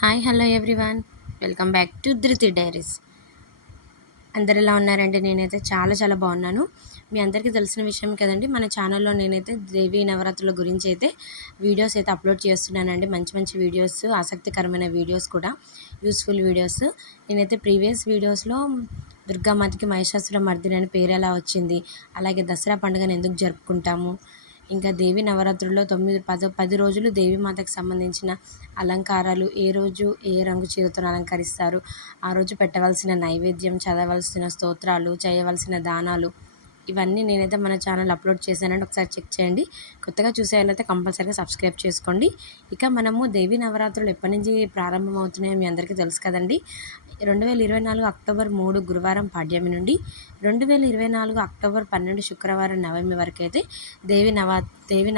Hi hello everyone. Welcome back to ధృతి diaries. అందరు ఎలా ఉన్నారండి? నేనైతే చాలా చాలా బాగున్నాను. మీ అందరికీ తెలిసిన విషయం కదండి, మన ఛానల్లో నేనైతే దేవీ నవరాత్రుల గురించి అయితే వీడియోస్ అయితే అప్లోడ్ చేస్తున్నానండి. మంచి మంచి వీడియోస్, ఆసక్తికరమైన వీడియోస్ కూడా, యూస్ఫుల్ వీడియోస్. నేనైతే ప్రీవియస్ వీడియోస్లో దుర్గామాతకి మహిషాసుర మర్దిని అని పేరు ఎలా వచ్చింది, అలాగే దసరా పండుగను ఎందుకు జరుపుకుంటాము, ఇంకా దేవి నవరాత్రుల్లో 10 రోజులు దేవీమాతకు సంబంధించిన అలంకారాలు, ఏ రోజు ఏ రంగు చీరతో అలంకరిస్తారు, ఆ రోజు పెట్టవలసిన నైవేద్యం, చదవలసిన స్తోత్రాలు, చేయవలసిన దానాలు, ఇవన్నీ నేనైతే మన ఛానల్ అప్లోడ్ చేశానండి. ఒకసారి చెక్ చేయండి. కొత్తగా చూసే వాళ్ళైతే కంపల్సరీగా సబ్స్క్రైబ్ చేసుకోండి. ఇక మనము దేవీ నవరాత్రులు ఎప్పటి నుంచి ప్రారంభమవుతున్నాయో మీ అందరికీ తెలుసు కదండి. 2024 అక్టోబర్ 3 గురువారం పాడ్యమి నుండి 2024 అక్టోబర్ 12 శుక్రవారం నవమి వరకు అయితే దేవి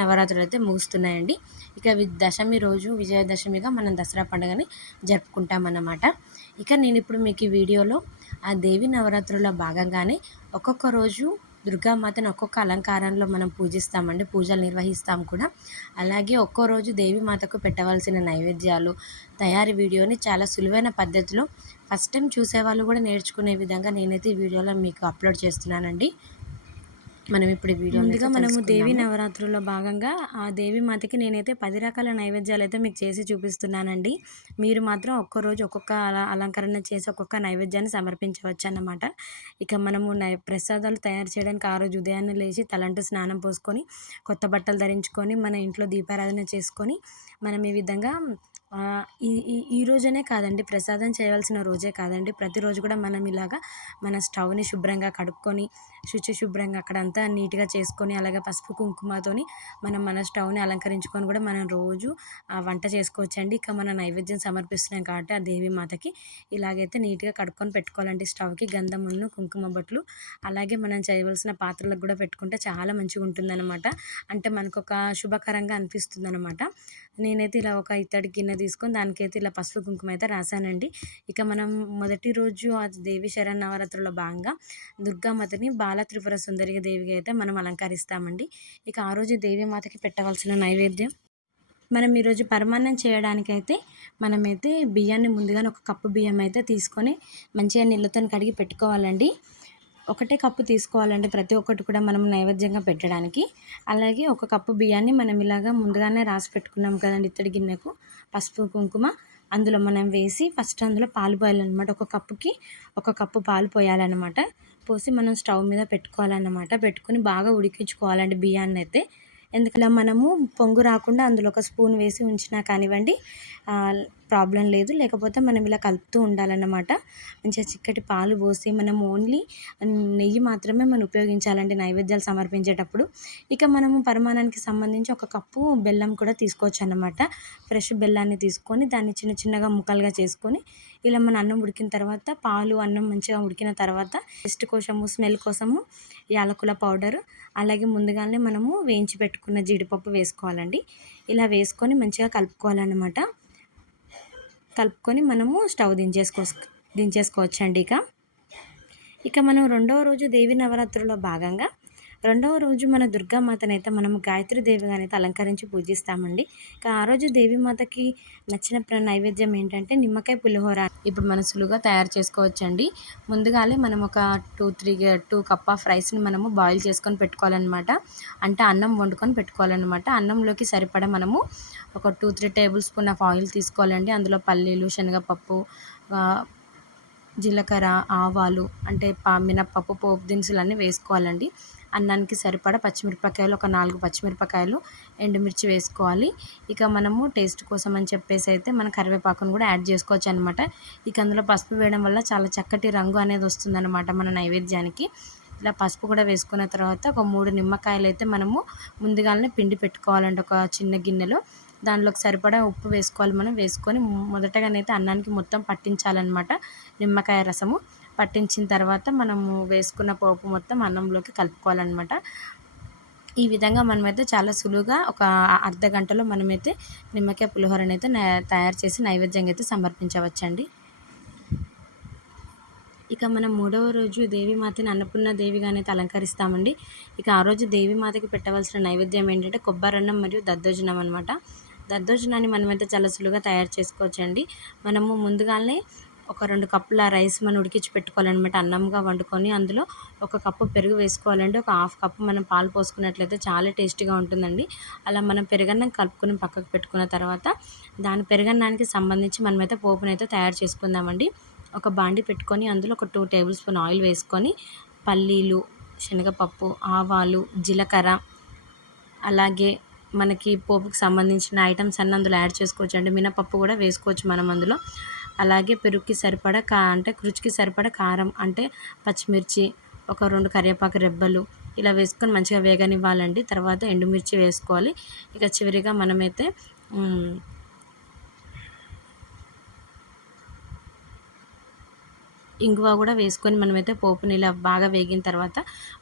నవరాత్రులు అయితే ముగుస్తున్నాయండి. ఇక దశమి రోజు విజయదశమిగా మనం దసరా పండుగని జరుపుకుంటామన్నమాట. ఇక నేను ఇప్పుడు మీకు ఈ వీడియోలో ఆ దేవి నవరాత్రుల్లో భాగంగానే ఒక్కొక్క రోజు దుర్గామాతను ఒక్కొక్క అలంకారంలో మనం పూజిస్తామండి, పూజలు నిర్వహిస్తాం కూడా. అలాగే ఒక్కో రోజు దేవీమాతకు పెట్టవలసిన నైవేద్యాలు తయారీ వీడియోని చాలా సులువైన పద్ధతిలో ఫస్ట్ టైం చూసేవాళ్ళు కూడా నేర్చుకునే విధంగా నేనైతే ఈ వీడియోలో మీకు అప్లోడ్ చేస్తున్నానండి. మనం ఇప్పుడు ముందుగా మనము దేవి నవరాత్రుల్లో భాగంగా ఆ దేవి మాతకి నేనైతే 10 రకాల నైవేద్యాలు అయితే మీకు చేసి చూపిస్తున్నానండి. మీరు మాత్రం ఒక్కరోజు ఒక్కొక్క అలంకరణ చేసి ఒక్కొక్క నైవేద్యాన్ని సమర్పించవచ్చు అన్నమాట. ఇక మనము ప్రసాదాలు తయారు చేయడానికి ఆ రోజు ఉదయాన్నే లేచి తలంటు స్నానం పోసుకొని, కొత్త బట్టలు ధరించుకొని, మన ఇంట్లో దీపారాధన చేసుకొని, మనం ఈ విధంగా ఈ ఈ ఈ రోజనే కాదండి, ప్రసాదం చేయవలసిన రోజే కాదండి, ప్రతిరోజు కూడా మనం ఇలాగా మన స్టవ్ని శుభ్రంగా కడుక్కొని, శుభ్రంగా అక్కడంతా నీట్గా చేసుకొని, అలాగే పసుపు కుంకుమతోని మనం మన స్టవ్ని అలంకరించుకొని కూడా మనం రోజు వంట చేసుకోవచ్చండి. ఇక మన నైవేద్యం సమర్పిస్తున్నాం కాబట్టి ఆ దేవి మాతకి ఇలాగైతే నీట్గా కడుక్కొని పెట్టుకోవాలండి. స్టవ్కి గంధమును కుంకుమ బొట్లు, అలాగే మనం చేయవలసిన పాత్రలకు కూడా పెట్టుకుంటే చాలా మంచిగా ఉంటుందన్నమాట. అంటే మనకు ఒక శుభకరంగా అనిపిస్తుంది అనమాట. నేనైతే ఇలా ఒక ఇత్తడి గిన్నె తీసుకొని దానికైతే ఇలా పసుపు కుంకుమ అయితే రాశానండి. ఇక మనం మొదటి రోజు ఆ దేవి శరన్నవరాత్రుల్లో భాగంగా దుర్గామాతని బాల త్రిపుర సుందరి దేవిగా అయితే మనం అలంకరిస్తామండి. ఇక ఆ రోజు దేవీమాతకి పెట్టవలసిన నైవేద్యం, మనం ఈరోజు పరమాన్నం చేయడానికైతే మనమైతే బియ్యాన్ని ముందుగానే ఒక కప్పు బియ్యం అయితే తీసుకొని మంచిగా నీళ్ళతో కడిగి పెట్టుకోవాలండి. ఒకటే కప్పు తీసుకోవాలండి ప్రతి ఒక్కటి కూడా మనం నైవేద్యంగా పెట్టడానికి. అలాగే ఒక కప్పు బియ్యాన్ని మనం ఇలాగా ముందుగానే రాసి పెట్టుకున్నాం కదండి ఇత్తడి గిన్నెకు పసుపు కుంకుమ, అందులో మనం వేసి ఫస్ట్ అందులో పాలు పోయాలన్నమాట. ఒక కప్పుకి ఒక కప్పు పాలు పోయాలన్నమాట. పోసి మనం స్టవ్ మీద పెట్టుకోవాలన్నమాట. పెట్టుకొని బాగా ఉడికించుకోవాలండి బియ్యాన్ని అయితే. ఎందుకలా మనము పొంగు రాకుండా అందులో ఒక స్పూన్ వేసి ఉంచినా కానివ్వండి, ప్రాబ్లం లేదు. లేకపోతే మనం ఇలా కలుపుతూ ఉండాలన్నమాట. మంచిగా చిక్కటి పాలు పోసి మనం ఓన్లీ నెయ్యి మాత్రమే మనం ఉపయోగించాలండి నైవేద్యాలు సమర్పించేటప్పుడు. ఇక మనము పరమాన్నానికి సంబంధించి ఒక కప్పు బెల్లం కూడా తీసుకోవచ్చు అన్నమాట. ఫ్రెష్ బెల్లాన్ని తీసుకొని దాన్ని చిన్న చిన్నగా ముక్కలుగా చేసుకొని, ఇలా మన అన్నం ఉడికిన తర్వాత పాలు అన్నం మంచిగా ఉడికిన తర్వాత టేస్ట్ కోసము, స్మెల్ కోసము యాలకుల పౌడరు, అలాగే ముందుగానే మనము వేయించి పెట్టుకున్న జీడిపప్పు వేసుకోవాలండి. ఇలా వేసుకొని మంచిగా కలుపుకోవాలన్నమాట. కలుపుకొని మనము స్టవ్ దించేసుకోవచ్చండి. ఇక మనం రెండవ రోజు దేవి నవరాత్రుల్లో భాగంగా రెండవ రోజు మన దుర్గామాతనైతే మనం గాయత్రి దేవిగానైతే అలంకరించి పూజిస్తామండి. ఇక ఆ రోజు దేవీమాతకి నచ్చిన నైవేద్యం ఏంటంటే నిమ్మకాయ పులిహోర. ఇప్పుడు మనం సులువుగా తయారు చేసుకోవచ్చండి. ముందుగానే మనం ఒక 2 కప్ ఆఫ్ రైస్ని మనము బాయిల్ చేసుకొని పెట్టుకోవాలన్నమాట. అంటే అన్నం వండుకొని పెట్టుకోవాలన్నమాట. అన్నంలోకి సరిపడా మనము ఒక 2-3 టేబుల్ స్పూన్ ఆఫ్ ఆయిల్ తీసుకోవాలండి. అందులో పల్లీలు, శనగపప్పు, జీలకర్ర, ఆవాలు, అంటే మినప్పప్పు, పోపు దినుసులన్నీ వేసుకోవాలండి. అన్నానికి సరిపడా పచ్చిమిరపకాయలు, ఒక 4 పచ్చిమిరపకాయలు, ఎండుమిర్చి వేసుకోవాలి. ఇక మనము టేస్ట్ కోసం అని చెప్పేసి అయితే మన కరివేపాకును కూడా యాడ్ చేసుకోవచ్చు అనమాట. ఇక అందులో పసుపు వేయడం వల్ల చాలా చక్కటి రంగు అనేది వస్తుందన్నమాట మన నైవేద్యానికి. ఇలా పసుపు కూడా వేసుకున్న తర్వాత ఒక 3 నిమ్మకాయలు అయితే మనము ముందుగానే పిండి పెట్టుకోవాలండి ఒక చిన్న గిన్నెలో. దానిలోకి సరిపడా ఉప్పు వేసుకోవాలి. మనం వేసుకొని మొదటగానైతే అన్నానికి మొత్తం పట్టించాలన్నమాట. నిమ్మకాయ రసము పట్టించిన తర్వాత మనము వేసుకున్న పోపు మొత్తం అన్నంలోకి కలుపుకోవాలన్నమాట. ఈ విధంగా మనమైతే చాలా సులువుగా ఒక అర్ధ గంటలో మనమైతే నిమ్మకాయ పులిహోరని అయితే తయారు చేసి నైవేద్యంగా అయితే సమర్పించవచ్చండి. ఇక మనం మూడవ రోజు దేవీమాతని అన్నపూర్ణ దేవిగానైతే అలంకరిస్తామండి. ఇక ఆ రోజు దేవీమాతకి పెట్టవలసిన నైవేద్యం ఏంటంటే కొబ్బరన్నం మరియు దద్దోజనం అనమాట. దద్దోజనాన్ని మనమైతే చాలా సులువుగా తయారు చేసుకోవచ్చండి. మనము ముందుగానే ఒక 2 కప్పుల రైస్ మనం ఉడికించి పెట్టుకోవాలనమాట. అన్నంగా వండుకొని అందులో ఒక కప్పు పెరుగు వేసుకోవాలండి. ఒక హాఫ్ కప్పు మనం పాలు పోసుకున్నట్లయితే చాలా టేస్టీగా ఉంటుందండి. అలా మనం పెరుగన్నం కలుపుకొని పక్కకు పెట్టుకున్న తర్వాత దాని పెరుగన్నానికి సంబంధించి మనమైతే పోపునైతే తయారు చేసుకుందామండి. ఒక బాండీ పెట్టుకొని అందులో ఒక 2 టేబుల్ స్పూన్ ఆయిల్ వేసుకొని పల్లీలు, శనగపప్పు, ఆవాలు, జీలకర్ర, అలాగే మనకి పోపుకి సంబంధించిన ఐటమ్స్ అన్నీ అందులో యాడ్ చేసుకోవచ్చండి. మినపప్పు కూడా వేసుకోవచ్చు మనం అందులో. అలాగే పెరుగుకి సరిపడా అంటే రుచికి సరిపడా కారం, అంటే పచ్చిమిర్చి, ఒక 2 కరివేపాకు రెబ్బలు ఇలా వేసుకొని మంచిగా వేగనివ్వాలండి. తర్వాత ఎండుమిర్చి వేసుకోవాలి. ఇక చివరిగా మనమైతే ఇంగువ కూడా వేసుకొని మనమైతే పోపుని ఇలా బాగా వేగిన తర్వాత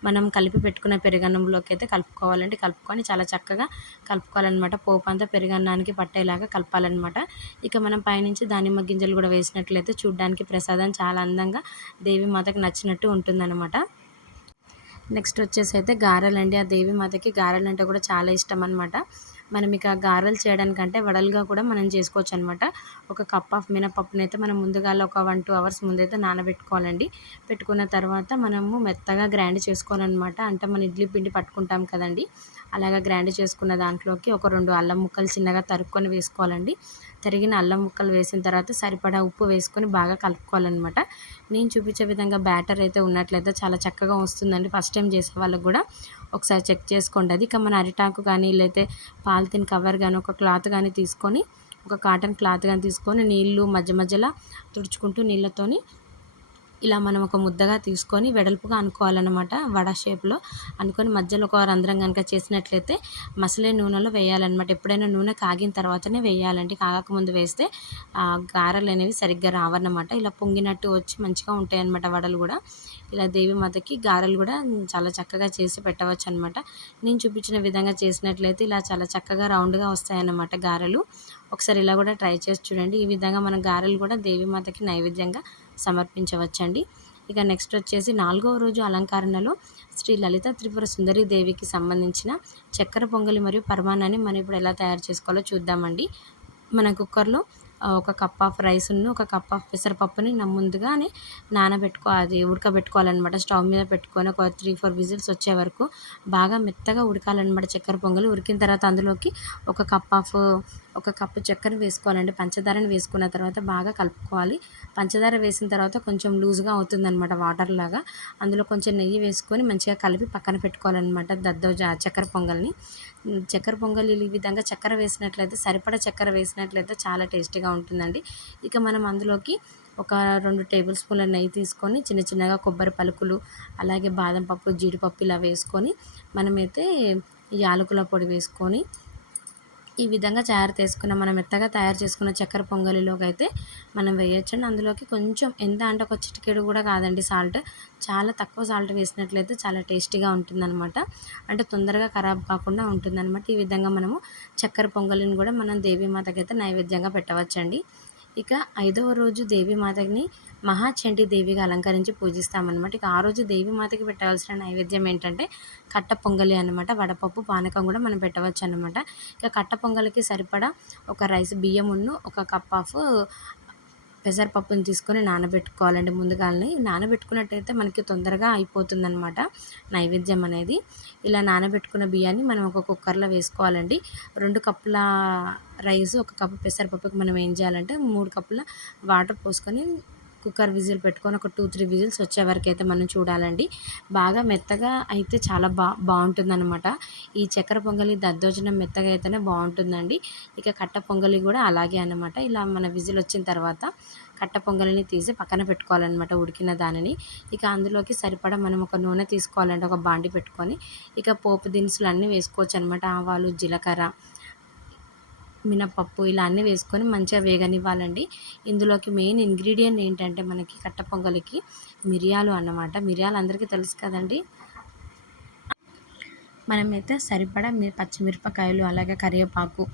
మనం కలిపి పెట్టుకున్న పెరుగన్నంలోకి అయితే కలుపుకోవాలండి. కలుపుకొని చాలా చక్కగా కలుపుకోవాలన్నమాట. పోపు అంతా పెరుగన్నానికి పట్టేలాగా కలపాలన్నమాట. ఇక మనం పైనుంచి దానిమ్మ గింజలు కూడా వేసినట్లయితే చూడ్డానికి ప్రసాదం చాలా అందంగా దేవీమాతకు నచ్చినట్టు ఉంటుందన్నమాట. నెక్స్ట్ వచ్చేసి అయితే గారెలండి. ఆ దేవీమాతకి గారెలు అంటే కూడా చాలా ఇష్టం అనమాట. మనం ఇక గారెలు చేయడానికంటే వడలుగా కూడా మనం చేసుకోవచ్చు అనమాట. ఒక కప్ ఆఫ్ మినపప్పునైతే మనం ముందుగాల ఒక 1-2 అవర్స్ ముందైతే నానబెట్టుకోవాలండి. పెట్టుకున్న తర్వాత మనము మెత్తగా గ్రైండ్ చేసుకోవాలన్నమాట. అంటే మన ఇడ్లీ పిండి పట్టుకుంటాం కదండి, అలాగా గ్రైండ్ చేసుకున్న దాంట్లోకి ఒక 2 అల్లం ముక్కలు చిన్నగా తరుక్కొని వేసుకోవాలండి. తరిగిన అల్లం ముక్కలు వేసిన తర్వాత సరిపడా ఉప్పు వేసుకొని బాగా కలుపుకోవాలన్నమాట. నేను చూపించే విధంగా బ్యాటర్ అయితే ఉన్నట్లయితే చాలా చక్కగా వస్తుందండి. ఫస్ట్ టైం చేసే వాళ్ళకి కూడా ఒకసారి చెక్ చేసుకోండి. అది ఇక మన అరిటాకు కానీ లేకపోతే పాలిథిన్ కవర్ కానీ ఒక క్లాత్ కానీ తీసుకొని, ఒక కాటన్ క్లాత్ కానీ తీసుకొని నీళ్ళు మధ్య మధ్యలో తుడుచుకుంటూ నీళ్ళతోని ఇలా మనం ఒక ముద్దగా తీసుకొని వెడల్పుగా అనుకోవాలన్నమాట. వడ షేప్లో అనుకొని మధ్యలో ఒక రంధ్రం కనుక చేసినట్లయితే మసలే నూనెలో వేయాలన్నమాట. ఎప్పుడైనా నూనె కాగిన తర్వాతనే వేయాలండి. కాగకముందు వేస్తే గారెలు అనేవి సరిగ్గా రావన్నమాట. ఇలా పొంగినట్టు వచ్చి మంచిగా ఉంటాయన్నమాట వడలు కూడా. ఇలా దేవీమాతకి గారెలు కూడా చాలా చక్కగా చేసి పెట్టవచ్చు అనమాట. నేను చూపించిన విధంగా చేసినట్లయితే ఇలా చాలా చక్కగా రౌండ్గా వస్తాయన్నమాట గారెలు. ఒకసారి ఇలా కూడా ట్రై చేసి చూడండి. ఈ విధంగా మనం గారెలు కూడా దేవీమాతకి నైవేద్యంగా సమర్పించవచ్చండి. ఇక నెక్స్ట్ వచ్చేసి 4వ రోజు అలంకరణలో శ్రీ లలిత త్రిపుర సుందరి దేవికి సంబంధించిన చక్కెర పొంగలి మరియు పరమాన్నాన్ని మనం ఇప్పుడు ఎలా తయారు చేసుకోవాలో చూద్దామండి. మన కుక్కర్లో ఒక కప్ ఆఫ్ రైస్ను, ఒక కప్ ఆఫ్ పెసరపప్పుని ముందుగానే అది ఉడకబెట్టుకోవాలన్నమాట. స్టవ్ మీద పెట్టుకొని ఒక 3-4 విజిల్స్ వచ్చే వరకు బాగా మెత్తగా ఉడకాలన్నమాట చక్కెర పొంగలి. ఉడికిన తర్వాత అందులోకి ఒక కప్పు చక్కెర వేసుకోవాలండి. పంచదారని వేసుకున్న తర్వాత బాగా కలుపుకోవాలి. పంచదార వేసిన తర్వాత కొంచెం లూజ్గా అవుతుందన్నమాట వాటర్ లాగా. అందులో కొంచెం నెయ్యి వేసుకొని మంచిగా కలిపి పక్కన పెట్టుకోవాలన్నమాట చక్కెర పొంగల్ని. చక్కెర పొంగల్ ఈ విధంగా చక్కెర వేసినట్లయితే సరిపడా చక్కెర వేసినట్లయితే చాలా టేస్టీగా ఉంటుందండి. ఇక మనం అందులోకి ఒక 2 టేబుల్ స్పూన్ల నెయ్యి తీసుకొని చిన్న చిన్నగా కొబ్బరి పలుకులు, అలాగే బాదం పప్పు, జీడిపప్పు ఇలా వేసుకొని మనమైతే యాలకుల పొడి వేసుకొని ఈ విధంగా మనం మెత్తగా తయారు చేసుకున్న చక్కెర పొంగలిలోకి అయితే మనం వేయొచ్చండి. అందులోకి కొంచెం ఎంత అంటే ఒక చిటికెడు కూడా కాదండి సాల్ట్, చాలా తక్కువ సాల్ట్ వేసినట్లయితే చాలా టేస్టీగా ఉంటుందన్నమాట. అంటే తొందరగా ఖరాబ్ కాకుండా ఉంటుందన్నమాట. ఈ విధంగా మనము చక్కెర పొంగలిని కూడా మనం దేవీమాతకి అయితే నైవేద్యంగా పెట్టవచ్చండి. ఇక 5వ రోజు దేవీమాతని మహాచండీ దేవిగా అలంకరించి పూజిస్తామన్నమాట. ఇక ఆ రోజు దేవీమాతకి పెట్టవలసిన నైవేద్యం ఏంటంటే కట్ట పొంగలి అన్నమాట. వడపప్పు పానకం కూడా మనం పెట్టవచ్చు అన్నమాట. ఇక కట్ట పొంగలికి సరిపడా ఒక రైస్ బియ్యమును, ఒక కప్ ఆఫ్ పెసరపప్పుని తీసుకొని నానబెట్టుకోవాలండి. ముందుగానే నానబెట్టుకున్నట్టయితే మనకి తొందరగా అయిపోతుందన్నమాట నైవేద్యం అనేది. ఇలా నానబెట్టుకున్న బియ్యాన్ని మనం ఒక కుక్కర్లో వేసుకోవాలండి. 2 కప్పుల రైస్, 1 కప్పు పెసరపప్పుకి మనం ఏం చేయాలంటే 3 కప్పుల వాటర్ పోసుకొని కుక్కర్ విజిల్ పెట్టుకొని ఒక 2-3 విజిల్స్ వచ్చే వరకు అయితే మనం చూడాలండి. బాగా మెత్తగా అయితే చాలా బాగుంటుందన్నమాట. ఈ చక్కెర పొంగలి దద్దోజనం మెత్తగా అయితేనే బాగుంటుందండి. ఇక కట్ట పొంగలి కూడా అలాగే అన్నమాట. ఇలా మన విజిల్ వచ్చిన తర్వాత కట్ట పొంగలిని తీసి పక్కన పెట్టుకోవాలన్నమాట ఉడికిన దానిని. ఇక అందులోకి సరిపడా మనం ఒక నూనె తీసుకోవాలంటే ఒక బాండి పెట్టుకొని ఇక పోపు దినుసులు అన్నీ వేసుకోవచ్చు అనమాట. ఆవాలు, జీలకర్ర, మినపప్పు ఇలా అన్నీ వేసుకొని మంచిగా వేగనివ్వాలండి. ఇందులోకి మెయిన్ ఇంగ్రీడియంట్ ఏంటంటే మనకి కట్ట పొంగలికి మిరియాలు అన్నమాట. మిరియాలు అందరికీ తెలుసు కదండి. మనమైతే సరిపడా పచ్చిమిరపకాయలు, అలాగే కరివేపాకు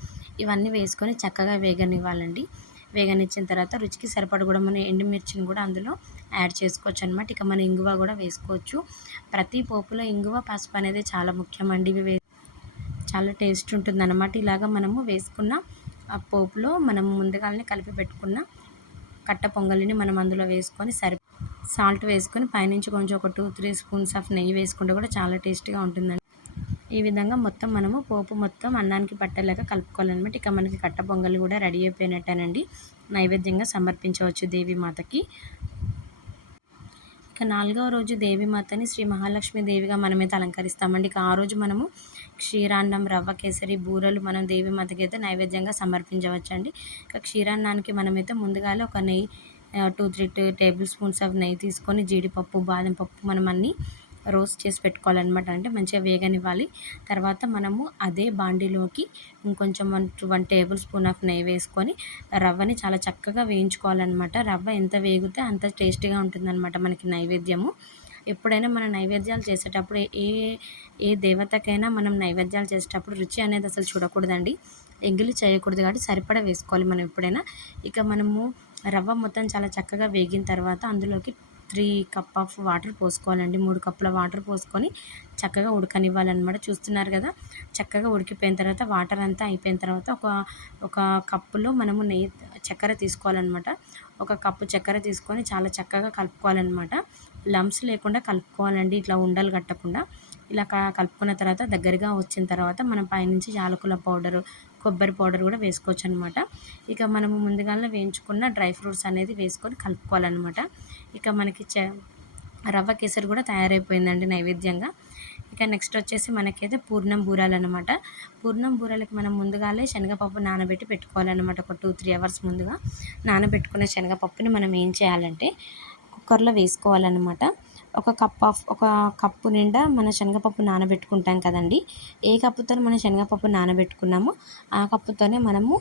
ఇవన్నీ వేసుకొని చక్కగా వేగనివ్వాలండి. వేగనిచ్చిన తర్వాత రుచికి సరిపడ కూడా మనం ఎండుమిర్చిని కూడా అందులో యాడ్ చేసుకోవచ్చు అనమాట. ఇక మన ఇంగువ కూడా వేసుకోవచ్చు. ప్రతి పోపులో ఇంగువ, పసుపు అనేది చాలా ముఖ్యమండి. ఇవి చాలా టేస్ట్ ఉంటుందన్నమాట. ఇలాగ మనము వేసుకున్న ఆ పోపులో మనం ముందుగానే కలిపి పెట్టుకున్న కట్ట పొంగలిని మనం అందులో వేసుకొని సాల్ట్ వేసుకొని పైనుంచి కొంచెం ఒక 2-3 స్పూన్స్ ఆఫ్ నెయ్యి వేసుకుంటే కూడా చాలా టేస్టీగా ఉంటుందండి. ఈ విధంగా మొత్తం మనము పోపు మొత్తం అన్నానికి పట్టేలాగా కలుపుకోవాలన్నమాట. ఇక మనకి కట్ట పొంగలి కూడా రెడీ అయిపోయినట్టేనండి. నైవేద్యంగా సమర్పించవచ్చు దేవీమాతకి. ఇక 4వ రోజు దేవీమాతని శ్రీ మహాలక్ష్మి దేవిగా మనమైతే అలంకరిస్తామండి. ఇక ఆ రోజు మనము క్షీరాన్నం, రవ్వ కేసరి, బూరెలు మనం దేవీమాతకి అయితే నైవేద్యంగా సమర్పించవచ్చండి. ఇక క్షీరాన్నానికి మనమైతే ముందుగానే ఒక నెయ్యి 2-3 టేబుల్ స్పూన్స్ ఆఫ్ నెయ్యి తీసుకొని జీడిపప్పు, బాదం పప్పు మనం అన్నీ రోస్ట్ చేసి పెట్టుకోవాలన్నమాట. అంటే మంచిగా వేగనివ్వాలి. తర్వాత మనము అదే బాండీలోకి ఇంకొంచెం 1 టేబుల్ స్పూన్ ఆఫ్ నెయ్యి వేసుకొని రవ్వని చాలా చక్కగా వేయించుకోవాలన్నమాట. రవ్వ ఎంత వేగితే అంత టేస్టీగా ఉంటుందన్నమాట మనకి నైవేద్యము. ఎప్పుడైనా మన నైవేద్యాలు చేసేటప్పుడు ఏ ఏ దేవతకైనా మనం నైవేద్యాలు చేసేటప్పుడు రుచి అనేది అసలు చూడకూడదండి. ఎంగిలి చేయకూడదు కాబట్టి సరిపడా వేసుకోవాలి మనం ఎప్పుడైనా. ఇక మనము రవ్వ మొత్తం చాలా చక్కగా వేగిన తర్వాత అందులోకి 3 కప్ ఆఫ్ వాటర్ పోసుకోవాలండి. 3 కప్పుల వాటర్ పోసుకొని చక్కగా ఉడకనివ్వాలన్నమాట. చూస్తున్నారు కదా, చక్కగా ఉడికిపోయిన తర్వాత వాటర్ అంతా అయిపోయిన తర్వాత ఒక కప్పులో మనము చక్కెర తీసుకోవాలన్నమాట. ఒక కప్పు చక్కెర తీసుకొని చాలా చక్కగా కలుపుకోవాలన్నమాట. లంప్స్ లేకుండా కలుపుకోవాలండి, ఇట్లా ఉండలు కట్టకుండా. ఇలా కలుపుకున్న తర్వాత దగ్గరగా వచ్చిన తర్వాత మనం పైనుంచి యాలకుల పౌడరు, కొబ్బరి పౌడర్ కూడా వేసుకోవచ్చు అనమాట. ఇక మనము ముందుగానే వేయించుకున్న డ్రై ఫ్రూట్స్ అనేది వేసుకొని కలుపుకోవాలన్నమాట. ఇక మనకి రవ్వ కేసరి కూడా తయారైపోయిందండి నైవేద్యంగా. ఇక నెక్స్ట్ వచ్చేసి మనకైతే పూర్ణం బూరాలన్నమాట. పూర్ణం బూరెలకి మనం ముందుగానే శనగపప్పు నానబెట్టి పెట్టుకోవాలన్నమాట. ఒక 2-3 అవర్స్ ముందుగా నానబెట్టుకున్న శనగపప్పుని మనం ఏం చేయాలంటే కుక్కర్లో వేసుకోవాలన్నమాట. ఒక కప్పు నిండా మన శనగపప్పు నానబెట్టుకుంటాం కదండి. ఏ కప్పుతో మనం శనగపప్పు నానబెట్టుకున్నామో ఆ కప్పుతోనే మనము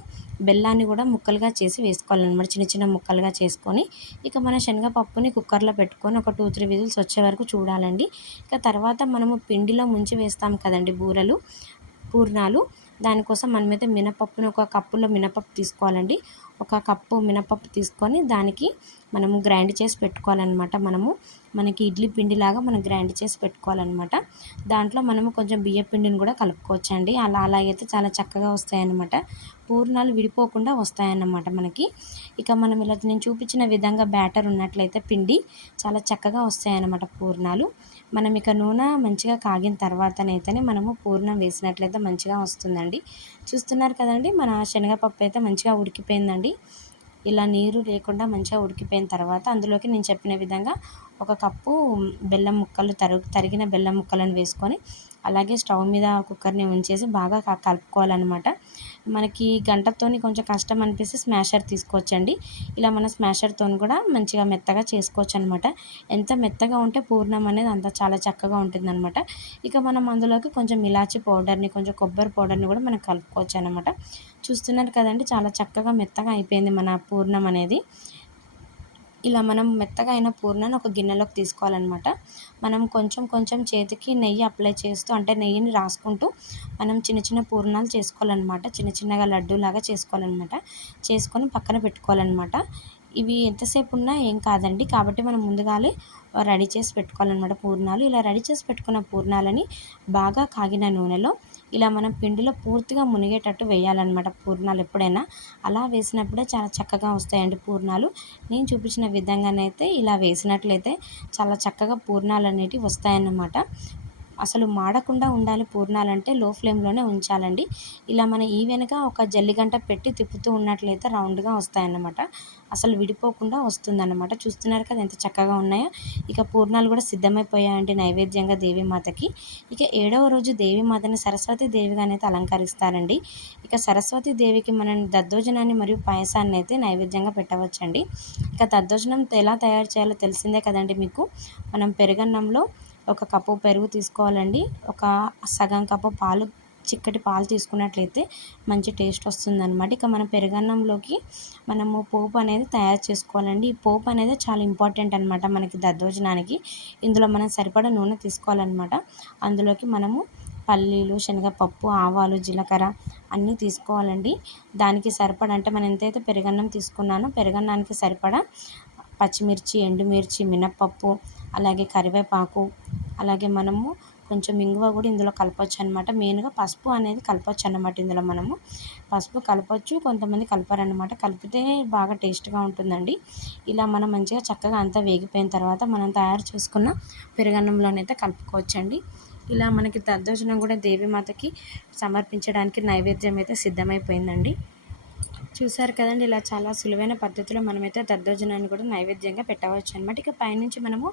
బెల్లాన్ని కూడా ముక్కలుగా చేసి వేసుకోవాలన్నమాట. చిన్న చిన్న ముక్కలుగా చేసుకొని ఇక మన శనగపప్పుని కుక్కర్లో పెట్టుకొని ఒక 2-3 విజిల్స్ వచ్చే వరకు చూడాలండి. ఇక తర్వాత మనము పిండిలో ముంచి వేస్తాం కదండి పూర్ణాలు. దానికోసం మనమైతే మినపప్పుని ఒక కప్పులో మినపప్పు తీసుకోవాలండి. ఒక కప్పు మినపప్పు తీసుకొని దానికి మనము గ్రైండ్ చేసి పెట్టుకోవాలన్నమాట. మనకి ఇడ్లీ పిండిలాగా మనం గ్రైండ్ చేసి పెట్టుకోవాలన్నమాట. దాంట్లో మనము కొంచెం బియ్య పిండిని కూడా కలుపుకోవచ్చండి. అలాగైతే చాలా చక్కగా వస్తాయన్నమాట. పూర్ణాలు విడిపోకుండా వస్తాయన్నమాట మనకి. ఇక మనం ఇలా నేను చూపించిన విధంగా బ్యాటర్ ఉన్నట్లయితే పిండి చాలా చక్కగా వస్తాయన్నమాట పూర్ణాలు. మనం ఇక నూనె మంచిగా కాగిన తర్వాతనైతేనే మనము పూర్ణం వేసినట్లయితే మంచిగా వస్తుందండి. చూస్తున్నారు కదండి, మన శనగపప్పు అయితే మంచిగా ఉడికిపోయిందండి. ఇలా నీరు లేకుండా మంచిగా ఉడికిపోయిన తర్వాత అందులోకి నేను చెప్పిన విధంగా ఒక కప్పు బెల్లం ముక్కలు తరిగిన బెల్లం ముక్కలను వేసుకొని అలాగే స్టవ్ మీద కుక్కర్ని ఉంచేసి బాగా కలుపుకోవాలన్నమాట. మనకి గంటతోని కొంచెం కష్టం అనిపిస్తే స్మాషర్ తీసుకోవచ్చండి. ఇలా మన స్మాషర్తోని కూడా మంచిగా మెత్తగా చేసుకోవచ్చు అనమాట. ఎంత మెత్తగా ఉంటే పూర్ణం అనేది అంత చాలా చక్కగా ఉంటుందన్నమాట. ఇక మనం అందులోకి కొంచెం ఇలాచీ పౌడర్ని, కొంచెం కొబ్బరి పౌడర్ని కూడా మనం కలుపుకోవచ్చు అనమాట. చూస్తున్నారు కదండి, చాలా చక్కగా మెత్తగా అయిపోయింది మన పూర్ణం అనేది. ఇలా మనం మెత్తగా అయిన పూర్ణాన్ని ఒక గిన్నెలోకి తీసుకోవాలన్నమాట. మనం కొంచెం కొంచెం చేతికి నెయ్యి అప్లై చేస్తూ అంటే నెయ్యిని రాసుకుంటూ మనం చిన్న చిన్న పూర్ణాలు చేసుకోవాలన్నమాట. చిన్న చిన్నగా లడ్డూలాగా చేసుకోవాలన్నమాట. చేసుకొని పక్కన పెట్టుకోవాలన్నమాట. ఇవి ఎంతసేపు ఉన్నా ఏం కాదండి. కాబట్టి మనం ముందుగానే రెడీ చేసి పెట్టుకోవాలన్నమాట పూర్ణాలు. ఇలా రెడీ చేసి పెట్టుకున్న పూర్ణాలని బాగా కాగిన నూనెలో ఇలా మనం పిండిలో పూర్తిగా మునిగేటట్టు వేయాలన్నమాట పూర్ణాలు ఎప్పుడైనా. అలా వేసినప్పుడే చాలా చక్కగా వస్తాయండి పూర్ణాలు. నేను చూపించిన విధంగానైతే ఇలా వేసినట్లయితే చాలా చక్కగా పూర్ణాలు అనేటివి వస్తాయన్నమాట. అసలు మాడకుండా ఉండాలి పూర్ణాలంటే లో ఫ్లేమ్లోనే ఉంచాలండి. ఇలా మన ఈవెన్గా ఒక జల్లిగంట పెట్టి తిప్పుతూ ఉన్నట్లయితే రౌండ్గా వస్తాయన్నమాట. అసలు విడిపోకుండా వస్తుందన్నమాట. చూస్తున్నారు కదా ఎంత చక్కగా ఉన్నాయో. ఇక పూర్ణాలు కూడా సిద్ధమైపోయాయండి నైవేద్యంగా దేవీమాతకి. ఇక 7వ రోజు దేవీమాతని సరస్వతి దేవిగా అయితే అలంకరిస్తారండి. ఇక సరస్వతి దేవికి మనం దద్దోజనాన్ని మరియు పాయసాన్ని అయితే నైవేద్యంగా పెట్టవచ్చండి. ఇక దద్దోజనం ఎలా తయారు చేయాలో తెలిసిందే కదండి మీకు. మనం పెరుగన్నంలో ఒక కప్పు పెరుగు తీసుకోవాలండి. ఒక సగం కప్పు చిక్కటి పాలు తీసుకున్నట్లయితే మంచి టేస్ట్ వస్తుందన్నమాట. ఇక మన పెరుగన్నంలోకి మనము పోపు అనేది తయారు చేసుకోవాలండి. ఈ పోపు అనేది చాలా ఇంపార్టెంట్ అనమాట మనకి దద్దోజనానికి. ఇందులో మనం సరిపడా నూనె తీసుకోవాలన్నమాట. అందులోకి మనము పల్లీలు, శనగపప్పు, ఆవాలు, జీలకర్ర అన్నీ తీసుకోవాలండి. దానికి సరిపడా అంటే మనం ఎంతైతే పెరుగన్నం తీసుకున్నానో పెరుగన్నానికి సరిపడా పచ్చిమిర్చి, ఎండుమిర్చి, మినప్పప్పు, అలాగే కరివేపాకు, అలాగే మనము కొంచెం ఇంగువ కూడా ఇందులో కలపొచ్చు అనమాట. మెయిన్గా పసుపు అనేది కలపొచ్చు అన్నమాట. ఇందులో మనము పసుపు కలపొచ్చు, కొంతమంది కలపరన్నమాట. కలిపితే బాగా టేస్ట్గా ఉంటుందండి. ఇలా మనం మంచిగా చక్కగా అంతా వేగిపోయిన తర్వాత మనం తయారు చేసుకున్న పెరుగన్నంలోనైతే కలుపుకోవచ్చండి. ఇలా మనకి దద్దోజనం కూడా దేవీమాతకి సమర్పించడానికి నైవేద్యం అయితే సిద్ధమైపోయిందండి. చూసారు కదండి, ఇలా చాలా సులువైన పద్ధతిలో మనమైతే దద్దోజనాన్ని కూడా నైవేద్యంగా పెట్టవచ్చు అనమాట. ఇక పైనుంచి మనము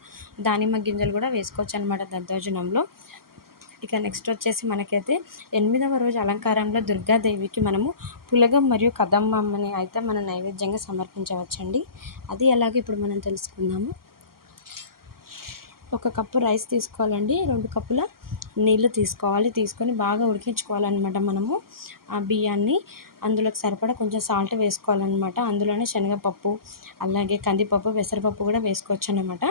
దానిమ్మ గింజలు కూడా వేసుకోవచ్చు అనమాట దద్దోజనంలో. ఇక నెక్స్ట్ వచ్చేసి మనకైతే 8వ రోజు అలంకారంలో దుర్గాదేవికి మనము పులగం మరియు కదంబమ్మని అయితే మనం నైవేద్యంగా సమర్పించవచ్చండి. అది ఎలాగో ఇప్పుడు మనం తెలుసుకుందాము. 1 కప్పు రైస్ తీసుకోవాలండి, 2 కప్పుల నీళ్ళు తీసుకోవాలి. తీసుకొని బాగా ఉడికించుకోవాలన్నమాట మనము ఆ బియ్యాన్ని. అందులోకి సరిపడా కొంచెం సాల్ట్ వేసుకోవాలన్నమాట. అందులోనే శనగపప్పు, అలాగే కందిపప్పు, పెసరపప్పు కూడా వేసుకోవచ్చు అన్నమాట.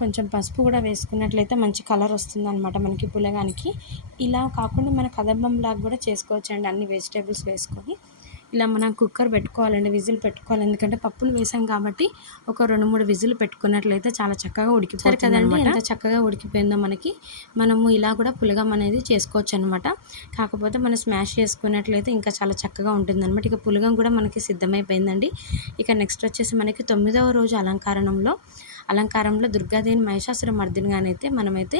కొంచెం పసుపు కూడా వేసుకున్నట్లయితే మంచి కలర్ వస్తుందన్నమాట మనకి పులగానికి. ఇలా కాకుండా మన కదంబంలాగా కూడా చేసుకోవచ్చండి, అన్ని వెజిటేబుల్స్ వేసుకొని. ఇలా మనం కుక్కర్ పెట్టుకోవాలండి, విజిల్ పెట్టుకోవాలి. ఎందుకంటే పప్పులు వేసాం కాబట్టి ఒక 2-3 విజిల్ పెట్టుకున్నట్లయితే చాలా చక్కగా ఉడికిపోతుంది కదండి. ఎంత చక్కగా ఉడికిపోయిందో మనకి. మనము ఇలా కూడా పులగం అనేది చేసుకోవచ్చు అనమాట. కాకపోతే మనం స్మాష్ చేసుకున్నట్లయితే ఇంకా చాలా చక్కగా ఉంటుందన్నమాట. ఇక పులగం కూడా మనకి సిద్ధమైపోయిందండి. ఇక నెక్స్ట్ వచ్చేసి మనకి 9వ రోజు అలంకారంలో దుర్గాదేవిని మహిషాసుర మర్దినిగానైతే మనమైతే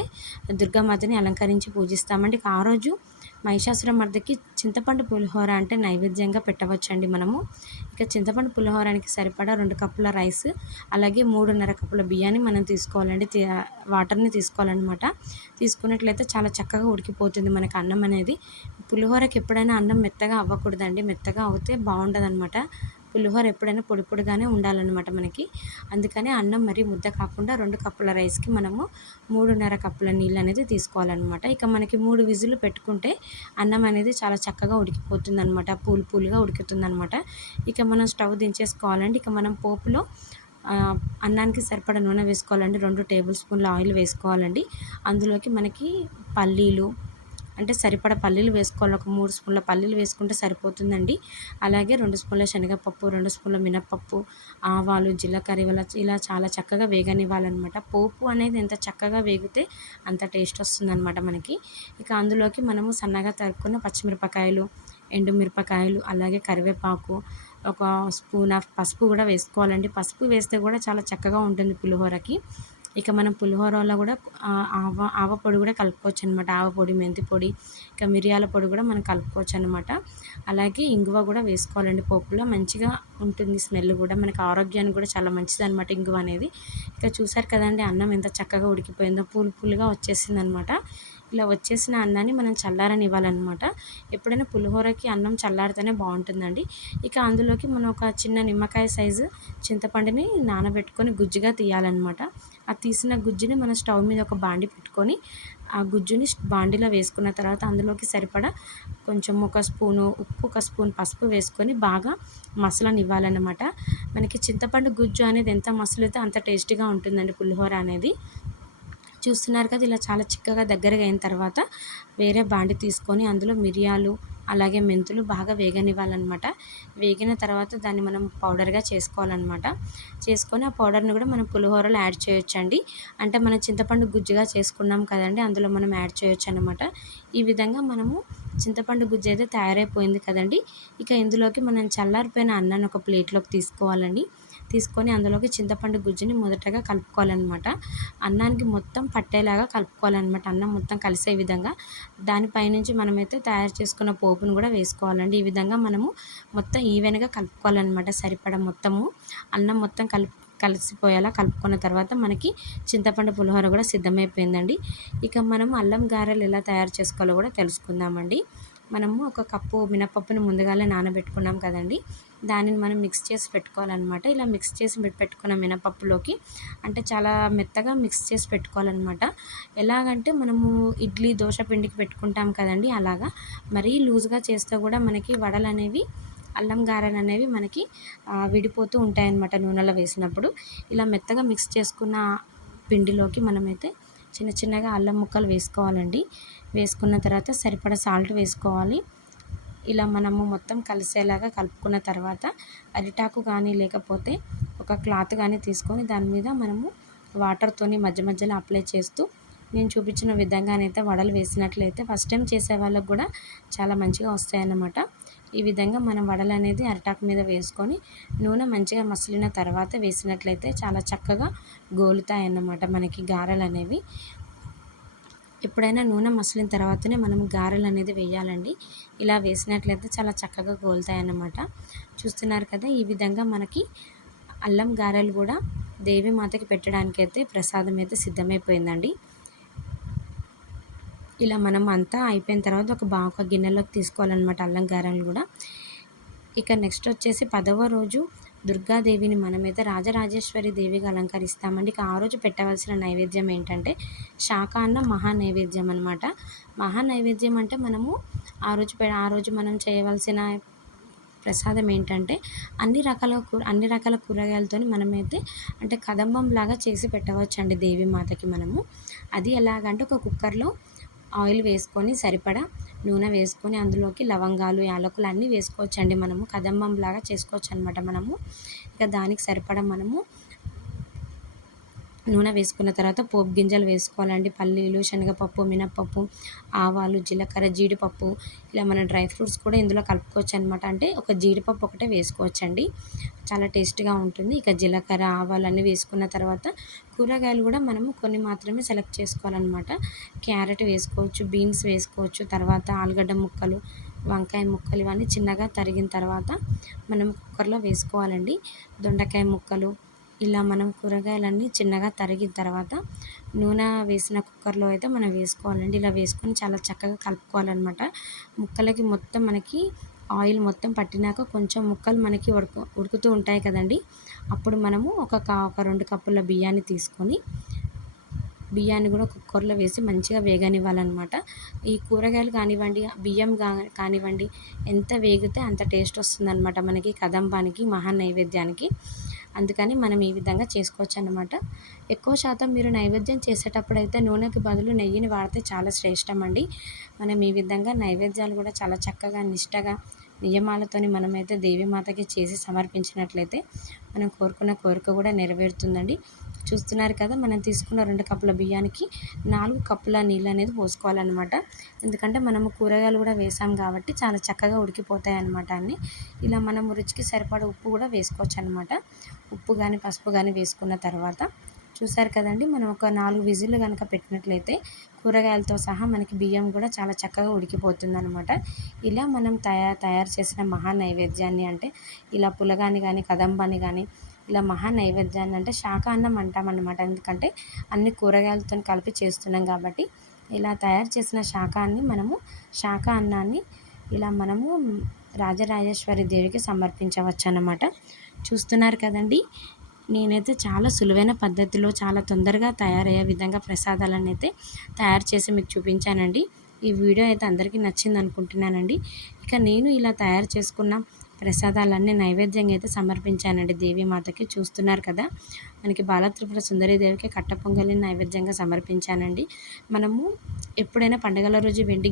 దుర్గామాతని అలంకరించి పూజిస్తామండి. ఇక ఆ రోజు మహిషాసుర మర్దికి చింతపండు పులిహోర అంటే నైవేద్యంగా పెట్టవచ్చండి మనము. ఇక చింతపండు పులిహోరానికి సరిపడా 2 కప్పుల రైస్, అలాగే 3.5 కప్పుల బియ్యాన్ని మనం తీసుకోవాలండి. వాటర్ని తీసుకోవాలన్నమాట. తీసుకున్నట్లయితే చాలా చక్కగా ఉడికిపోతుంది మనకి అన్నం అనేది. పులిహోరకి ఎప్పుడైనా అన్నం మెత్తగా అవ్వకూడదండి, మెత్తగా అవుతే బాగుండదన్నమాట. పులిహోర ఎప్పుడైనా పొడి పొడిగానే ఉండాలన్నమాట మనకి. అందుకని అన్నం మరీ ముద్ద కాకుండా 2 కప్పుల రైస్కి మనము 3.5 కప్పుల నీళ్ళు అనేది తీసుకోవాలన్నమాట. ఇక మనకి 3 విజిల్లు పెట్టుకుంటే అన్నం అనేది చాలా చక్కగా ఉడికిపోతుందన్నమాట, పూలుగా ఉడుకుతుందన్నమాట. ఇక మనం స్టవ్ దించేసుకోవాలండి. ఇక మనం పోపులో అన్నానికి సరిపడా నూనె వేసుకోవాలండి. 2 టేబుల్ స్పూన్ల ఆయిల్ వేసుకోవాలండి. అందులోకి మనకి పల్లీలు అంటే సరిపడా పల్లీలు వేసుకోవాలి. ఒక 3 స్పూన్ల పల్లీలు వేసుకుంటే సరిపోతుందండి. అలాగే 2 స్పూన్ల శనగపప్పు, 2 స్పూన్ల మినపప్పు, ఆవాలు, జీలకర్ర ఇలా చాలా చక్కగా వేగనివ్వాలన్నమాట. పోపు అనేది ఎంత చక్కగా వేగితే అంత టేస్ట్ వస్తుందన్నమాట మనకి. ఇక అందులోకి మనము సన్నగా తరుక్కున్న పచ్చిమిరపకాయలు, ఎండుమిరపకాయలు, అలాగే కరివేపాకు, ఒక స్పూన్ ఆఫ్ పసుపు కూడా వేసుకోవాలండి. పసుపు వేస్తే కూడా చాలా చక్కగా ఉంటుంది పులిహోరకి. ఇక మనం పులిహోరలో కూడా ఆవ పొడి కూడా కలుపుకోవచ్చు అనమాట. ఆవ పొడి, మెంతి పొడి, ఇక మిరియాల పొడి కూడా మనం కలుపుకోవచ్చు అనమాట. అలాగే ఇంగువ కూడా వేసుకోవాలండి పోపులో, మంచిగా ఉంటుంది స్మెల్ కూడా, మనకి ఆరోగ్యానికి కూడా చాలా మంచిది అనమాట ఇంగువ అనేది. ఇక చూసారు కదండి అన్నం ఎంత చక్కగా ఉడికిపోయిందో, పూలుగా వచ్చేసింది అనమాట. ఇలా వచ్చేసిన అన్నాన్ని మనం చల్లారనివ్వాలన్నమాట. ఎప్పుడైనా పులిహోరకి అన్నం చల్లారితేనే బాగుంటుందండి. ఇక అందులోకి మనం ఒక చిన్న నిమ్మకాయ సైజు చింతపండుని నానబెట్టుకొని గుజ్జుగా తీయాలన్నమాట. ఆ తీసిన గుజ్జుని మనం స్టవ్ మీద ఒక బాండి పెట్టుకొని ఆ గుజ్జుని బాండిలో వేసుకున్న తర్వాత అందులోకి సరిపడా కొంచెం ఒక స్పూను ఉప్పు, ఒక స్పూన్ పసుపు వేసుకొని బాగా మసలనివ్వాలన్నమాట. మనకి చింతపండు గుజ్జు అనేది ఎంత మసలితే అంత టేస్టీగా ఉంటుందండి పులిహోర అనేది. చూస్తున్నారు కదా, ఇలా చాలా చిక్కగా దగ్గరగా అయిన తర్వాత వేరే బాండి తీసుకొని అందులో మిరియాలు, అలాగే మెంతులు బాగా వేగనివ్వాలన్నమాట. వేగిన తర్వాత దాన్ని మనం పౌడర్గా చేసుకోవాలన్నమాట. చేసుకొని ఆ పౌడర్ని కూడా మనం పులిహోరలో యాడ్ చేయొచ్చండి. అంటే మనం చింతపండు గుజ్జుగా చేసుకున్నాం కదండి, అందులో మనం యాడ్ చేయొచ్చు అన్నమాట. ఈ విధంగా మనము చింతపండు గుజ్జు అయితే తయారైపోయింది కదండి. ఇక ఇందులోకి మనం చల్లారిపోయిన అన్నాన్ని ఒక ప్లేట్లోకి తీసుకోవాలండి. తీసుకొని అందులోకి చింతపండు గుజ్జుని మొదటగా కలుపుకోవాలన్నమాట. అన్నానికి మొత్తం పట్టేలాగా కలుపుకోవాలన్నమాట, అన్నం మొత్తం కలిసే విధంగా. దానిపైనుంచి మనమైతే తయారు చేసుకున్న పోపును కూడా వేసుకోవాలండి. ఈ విధంగా మనము మొత్తం ఈవెన్గా కలుపుకోవాలన్నమాట. సరిపడా మొత్తము అన్నం మొత్తం కలిసిపోయేలా కలుపుకున్న తర్వాత మనకి చింతపండు పులిహోర కూడా సిద్ధమైపోయిందండి. ఇక మనం అల్లం గారెలు ఎలా తయారు చేసుకోవాలో కూడా తెలుసుకుందామండి. మనము ఒక కప్పు మినపప్పుని ముందుగానే నానబెట్టుకున్నాం కదండి, దానిని మనం మిక్స్ చేసి పెట్టుకోవాలన్నమాట. ఇలా మిక్స్ చేసి పెట్టుకున్న మినపప్పులోకి అంటే చాలా మెత్తగా మిక్స్ చేసి పెట్టుకోవాలన్నమాట. ఎలాగంటే మనము ఇడ్లీ, దోశ పిండికి పెట్టుకుంటాం కదండి, అలాగా. మరీ లూజ్గా చేస్తే కూడా మనకి వడలు అనేవి, అల్లం గారెలు అనేవి మనకి విడిపోతూ ఉంటాయన్నమాట నూనెలో వేసినప్పుడు. ఇలా మెత్తగా మిక్స్ చేసుకున్న పిండిలోకి మనమైతే చిన్నగా అల్లం ముక్కలు వేసుకోవాలండి. వేసుకున్న తర్వాత సరిపడా సాల్ట్ వేసుకోవాలి. ఇలా మనము మొత్తం కలిసేలాగా కలుపుకున్న తర్వాత అరిటాకు కానీ లేకపోతే ఒక క్లాత్ కానీ తీసుకొని దాని మీద మనము వాటర్తోని మధ్యలో అప్లై చేస్తూ నేను చూపించిన విధంగానైతే వడలు వేసినట్లయితే ఫస్ట్ టైం చేసే వాళ్ళకి కూడా చాలా మంచిగా వస్తాయన్నమాట. ఈ విధంగా మనం వడలు అనేది అరిటాకు మీద వేసుకొని నూనె మంచిగా మసిలిన తర్వాత వేసినట్లయితే చాలా చక్కగా గోలుతాయన్నమాట మనకి గారెలు అనేవి. ఎప్పుడైనా నూనె మసిలిన తర్వాతనే మనం గారెలు అనేది వేయాలండి. ఇలా వేసినట్లయితే చాలా చక్కగా గోలుతాయన్నమాట. చూస్తున్నారు కదా, ఈ విధంగా మనకి అల్లం గారెలు కూడా దేవీమాతకి పెట్టడానికైతే ప్రసాదం అయితే సిద్ధమైపోయిందండి. ఇలా మనం అంతా అయిపోయిన తర్వాత ఒక గిన్నెలోకి తీసుకోవాలన్నమాట అల్లం గారెలు కూడా. ఇక నెక్స్ట్ వచ్చేసి 10వ రోజు దుర్గాదేవిని మనమైతే రాజరాజేశ్వరి దేవిగా అలంకరిస్తామండి. ఇక ఆ రోజు పెట్టవలసిన నైవేద్యం ఏంటంటే శాకాన్నం మహా నైవేద్యం అనమాట. మహా నైవేద్యం అంటే మనము ఆ రోజు మనం చేయవలసిన ప్రసాదం ఏంటంటే అన్ని రకాల కూరగాయలతోని మనమైతే అంటే కదంబం లాగా చేసి పెట్టవచ్చండి దేవీమాతకి మనము. అది ఎలాగంటే ఒక కుక్కర్లో ఆయిల్ వేసుకొని సరిపడా నూనె వేసుకొని అందులోకి లవంగాలు, యాలకులు అన్నీ వేసుకోవచ్చండి. మనము కదంబం లాగా చేసుకోవచ్చు అనమాట మనము. ఇక దానికి సరిపడా మనము నూనె వేసుకున్న తర్వాత పోపు గింజలు వేసుకోవాలండి. పల్లీలు, శనగపప్పు, మినప్పప్పు, ఆవాలు, జీలకర్ర, జీడిపప్పు ఇలా మన డ్రై ఫ్రూట్స్ కూడా ఇందులో కలుపుకోవచ్చు అనమాట. అంటే ఒక జీడిపప్పు ఒకటే వేసుకోవచ్చండి, చాలా టేస్ట్గా ఉంటుంది. ఇక జీలకర్ర, ఆవాలు అన్నీ వేసుకున్న తర్వాత కూరగాయలు కూడా మనము కొన్ని మాత్రమే సెలెక్ట్ చేసుకోవాలన్నమాట. క్యారెట్ వేసుకోవచ్చు, బీన్స్ వేసుకోవచ్చు, తర్వాత ఆలుగడ్డ ముక్కలు, వంకాయ ముక్కలు ఇవన్నీ చిన్నగా తరిగిన తర్వాత మనం కుక్కర్లో వేసుకోవాలండి. దొండకాయ ముక్కలు ఇలా మనం కూరగాయలన్నీ చిన్నగా తరిగిన తర్వాత నూనె వేసిన కుక్కర్లో అయితే మనం వేసుకోవాలండి. ఇలా వేసుకొని చాలా చక్కగా కలుపుకోవాలన్నమాట. ముక్కలకి మొత్తం మనకి ఆయిల్ మొత్తం పట్టినాక కొంచెం ముక్కలు మనకి ఉడుకుతూ ఉంటాయి కదండి. అప్పుడు మనము ఒక 2 కప్పుల బియ్యాన్ని తీసుకొని బియ్యాన్ని కూడా కుక్కర్లో వేసి మంచిగా వేగనివ్వాలన్నమాట. ఈ కూరగాయలు కానివ్వండి, బియ్యం కానివ్వండి ఎంత వేగితే అంత టేస్ట్ వస్తుందన్నమాట మనకి కదంబానికి, మహా నైవేద్యానికి. అందుకని మనం ఈ విధంగా చేసుకోవచ్చు అన్నమాట. ఎక్కువ శాతం మీరు నైవేద్యం చేసేటప్పుడు అయితే నూనెకి బదులు నెయ్యిని వాడితే చాలా శ్రేష్టం అండి. మనం ఈ విధంగా నైవేద్యాలు కూడా చాలా చక్కగా నిష్టగా నియమాలతోని మనమైతే దేవీమాతకి చేసి సమర్పించినట్లయితే మనం కోరుకున్న కోరిక కూడా నెరవేరుతుందండి. చూస్తున్నారు కదా, మనం తీసుకున్న 2 కప్పుల బియ్యానికి 4 కప్పుల నీళ్ళు అనేది పోసుకోవాలన్నమాట. ఎందుకంటే మనము కూరగాయలు కూడా వేసాం కాబట్టి చాలా చక్కగా ఉడికిపోతాయి అన్నమాట అన్నీ. ఇలా మనం రుచికి సరిపడా ఉప్పు కూడా వేసుకోవచ్చు అనమాట. ఉప్పు కానీ పసుపు కానీ వేసుకున్న తర్వాత చూసారు కదండి, మనం ఒక 4 విజిల్లు కనుక పెట్టినట్లయితే కూరగాయలతో సహా మనకి బియ్యం కూడా చాలా చక్కగా ఉడికిపోతుందనమాట. ఇలా మనం తయారు చేసిన మహా నైవేద్యాన్ని అంటే ఇలా పులగాన్ని కానీ కదంబాన్ని కానీ ఇలా మహా నైవేద్యాన్ని అంటే శాకాన్నం అంటామన్నమాట. ఎందుకంటే అన్ని కూరగాయలతో కలిపి చేస్తున్నాం కాబట్టి ఇలా తయారు చేసిన శాకా అన్నాన్ని ఇలా మనము రాజరాజేశ్వరి దేవికి సమర్పించవచ్చు అన్నమాట. చూస్తున్నారు కదండి, నేనైతే చాలా సులువైన పద్ధతిలో చాలా తొందరగా తయారయ్యే విధంగా ప్రసాదాలను అయితే తయారు చేసి మీకు చూపించానండి. ఈ వీడియో అయితే అందరికీ నచ్చింది అనుకుంటున్నానండి. ఇక నేను ఇలా తయారు చేసుకున్న ప్రసాదాలన్నీ నైవేద్యంగా అయితే సమర్పించానండి దేవీమాతకి. చూస్తున్నారు కదా, మనకి బాలత్రిపుర సుందరీదేవికి కట్ట పొంగలిని నైవేద్యంగా సమర్పించానండి. మనము ఎప్పుడైనా పండుగల రోజు వెండి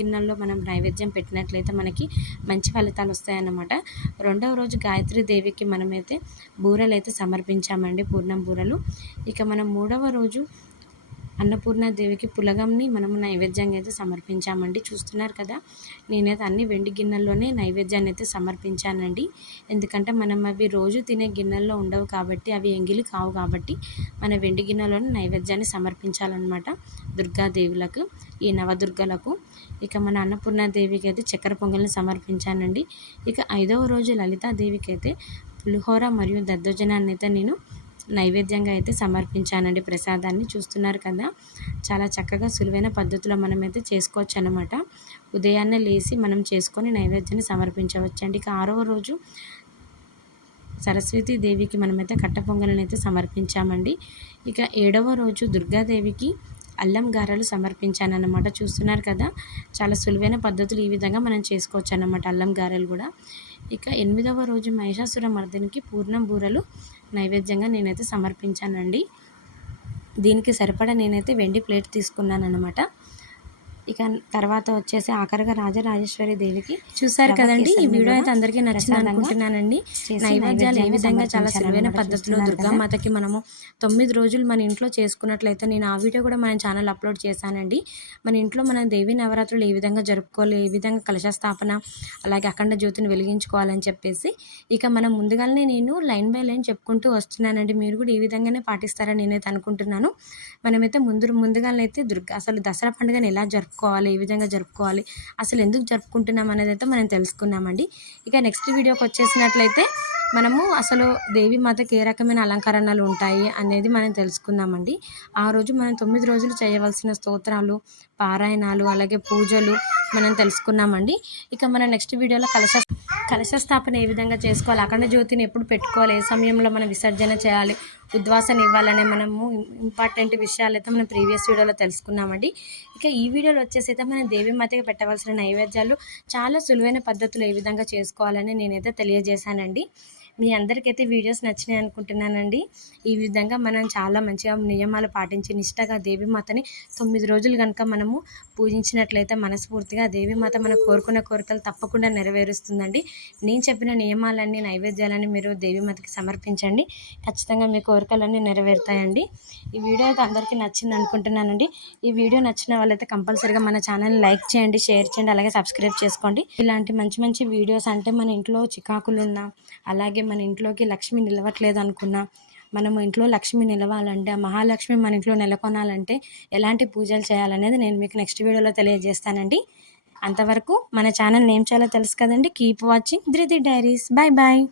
గిన్నెల్లో మనం నైవేద్యం పెట్టినట్లయితే మనకి మంచి ఫలితాలు వస్తాయన్నమాట. 2వ రోజు గాయత్రీదేవికి మనమైతే బూరెలు అయితే సమర్పించామండి, పూర్ణం బూరెలు. ఇక మనం 3వ రోజు అన్నపూర్ణాదేవికి పులగంని మనము నైవేద్యంగా అయితే సమర్పించామండి. చూస్తున్నారు కదా, నేనైతే అన్ని వెండి గిన్నెల్లోనే నైవేద్యాన్ని అయితే సమర్పించానండి. ఎందుకంటే మనం అవి రోజు తినే గిన్నెల్లో ఉండవు కాబట్టి, అవి ఎంగిలి కావు కాబట్టి మన వెండి గిన్నెలోనే నైవేద్యాన్ని సమర్పించాలన్నమాట దుర్గాదేవులకు, ఈ నవదుర్గలకు. ఇక మన అన్నపూర్ణాదేవికి అయితే చక్కెర పొంగల్ని సమర్పించానండి. ఇక 5వ రోజు లలితాదేవికి అయితే పులిహోర మరియు దద్దోజనాన్ని అయితే నేను నైవేద్యంగా అయితే సమర్పించానండి ప్రసాదాన్ని. చూస్తున్నారు కదా, చాలా చక్కగా సులువైన పద్ధతిలో మనమైతే చేసుకోవచ్చు అన్నమాట. ఉదయాన్నే లేచి మనం చేసుకొని నైవేద్యాన్ని సమర్పించవచ్చండి. ఇక 6వ రోజు సరస్వతీదేవికి మనమైతే కట్ట పొంగలిని అయితే సమర్పించామండి. ఇక 7వ రోజు దుర్గాదేవికి అల్లం గారెలు సమర్పించానన్నమాట. చూస్తున్నారు కదా, చాలా సులువైన పద్ధతులు ఈ విధంగా మనం చేసుకోవచ్చు అన్నమాట అల్లం గారెలు కూడా. ఇక 8వ రోజు మహిషాసుర మర్దినికి పూర్ణం బూరెలు నైవేద్యంగా నేనైతే సమర్పించానండి. దీనికి సరిపడా నేనైతే వెండి ప్లేట్ తీసుకున్నానన్నమాట. ఇక తర్వాత వచ్చేసి ఆఖరిగా రాజరాజేశ్వరి దేవికి చూసారు కదండి. ఈ వీడియో అయితే అందరికీ నచ్చింది అనుకుంటున్నానండి. నైవేద్యాలు ఏ విధంగా చాలా సులువైన పద్ధతిలో దుర్గామాతకి మనము 9 రోజులు మన ఇంట్లో చేసుకున్నట్లయితే నేను ఆ వీడియో కూడా మన ఛానల్ అప్లోడ్ చేశానండి. మన ఇంట్లో మన దేవి నవరాత్రులు ఏ విధంగా జరుపుకోవాలి, ఏ విధంగా కలశ స్థాపన, అలాగే అఖండ జ్యోతిని వెలిగించుకోవాలని చెప్పేసి ఇక మనం ముందుగానే నేను లైన్ బై లైన్ చెప్పుకుంటూ వస్తున్నానండి. మీరు కూడా ఈ విధంగానే పాటిస్తారని నేనైతే అనుకుంటున్నాను. మనమైతే ముందుగానైతే అసలు దసరా పండుగను ఎలా జరుపుకోవాలి, ఏ విధంగా జరుపుకోవాలి, అసలు ఎందుకు జరుపుకుంటున్నాం అనేది అయితే మనం తెలుసుకున్నామండి. ఇక నెక్స్ట్ వీడియోకి వచ్చేసినట్లయితే మనము అసలు దేవి మాతకి ఏ రకమైన అలంకరణలు ఉంటాయి అనేది మనం తెలుసుకుందామండి. ఆ రోజు మనం 9 రోజులు చేయవలసిన స్తోత్రాలు, పారాయణాలు, అలాగే పూజలు మనం తెలుసుకున్నామండి. ఇక మన నెక్స్ట్ వీడియోలో కలశ స్థాపన ఏ విధంగా చేసుకోవాలి, అఖండ జ్యోతిని ఎప్పుడు పెట్టుకోవాలి, ఏ సమయంలో మనం విసర్జన చేయాలి, ఉద్వాసన ఇవ్వాలనే మనము ఇంపార్టెంట్ విషయాలు అయితే మనం ప్రీవియస్ వీడియోలో తెలుసుకున్నామండి. ఇక ఈ వీడియోలో వచ్చేసి అయితే మనం దేవీమాతకి పెట్టవలసిన నైవేద్యాలు చాలా సులువైన పద్ధతులు ఏ విధంగా చేసుకోవాలని నేనైతే తెలియజేశానండి. మీ అందరికైతే వీడియోస్ నచ్చినాయి అనుకుంటున్నానండి. ఈ విధంగా మనం చాలా మంచిగా నియమాలు పాటించి నిష్టగా దేవీమాతని 9 రోజులు కనుక మనము పూజించినట్లయితే మనస్ఫూర్తిగా దేవీమాత మన కోరుకున్న కోరికలు తప్పకుండా నెరవేరుస్తుందండి. నేను చెప్పిన నియమాలన్నీ, నైవేద్యాలన్నీ మీరు దేవీమాతకి సమర్పించండి. ఖచ్చితంగా మీ కోరికలన్నీ నెరవేరుతాయండి. ఈ వీడియో అయితే అందరికీ నచ్చింది అనుకుంటున్నానండి. ఈ వీడియో నచ్చిన వాళ్ళైతే కంపల్సరీగా మన ఛానల్ని లైక్ చేయండి, షేర్ చేయండి, అలాగే సబ్స్క్రైబ్ చేసుకోండి. ఇలాంటి మంచి మంచి వీడియోస్ అంటే మన ఇంట్లో చికాకులున్నా, అలాగే మన ఇంట్లోకి లక్ష్మి నిలవట్లేదు అనుకున్నా, మనము ఇంట్లో లక్ష్మి నిలవాలంటే, ఆ మహాలక్ష్మి మన ఇంట్లో నెలకొనాలంటే ఎలాంటి పూజలు చేయాలనేది నేను మీకు నెక్స్ట్ వీడియోలో తెలియజేస్తానండి. అంతవరకు మన ఛానల్ నేమ్ చాలా తెలుసు కదండి. Keep watching Dhriti diaries. Bye bye.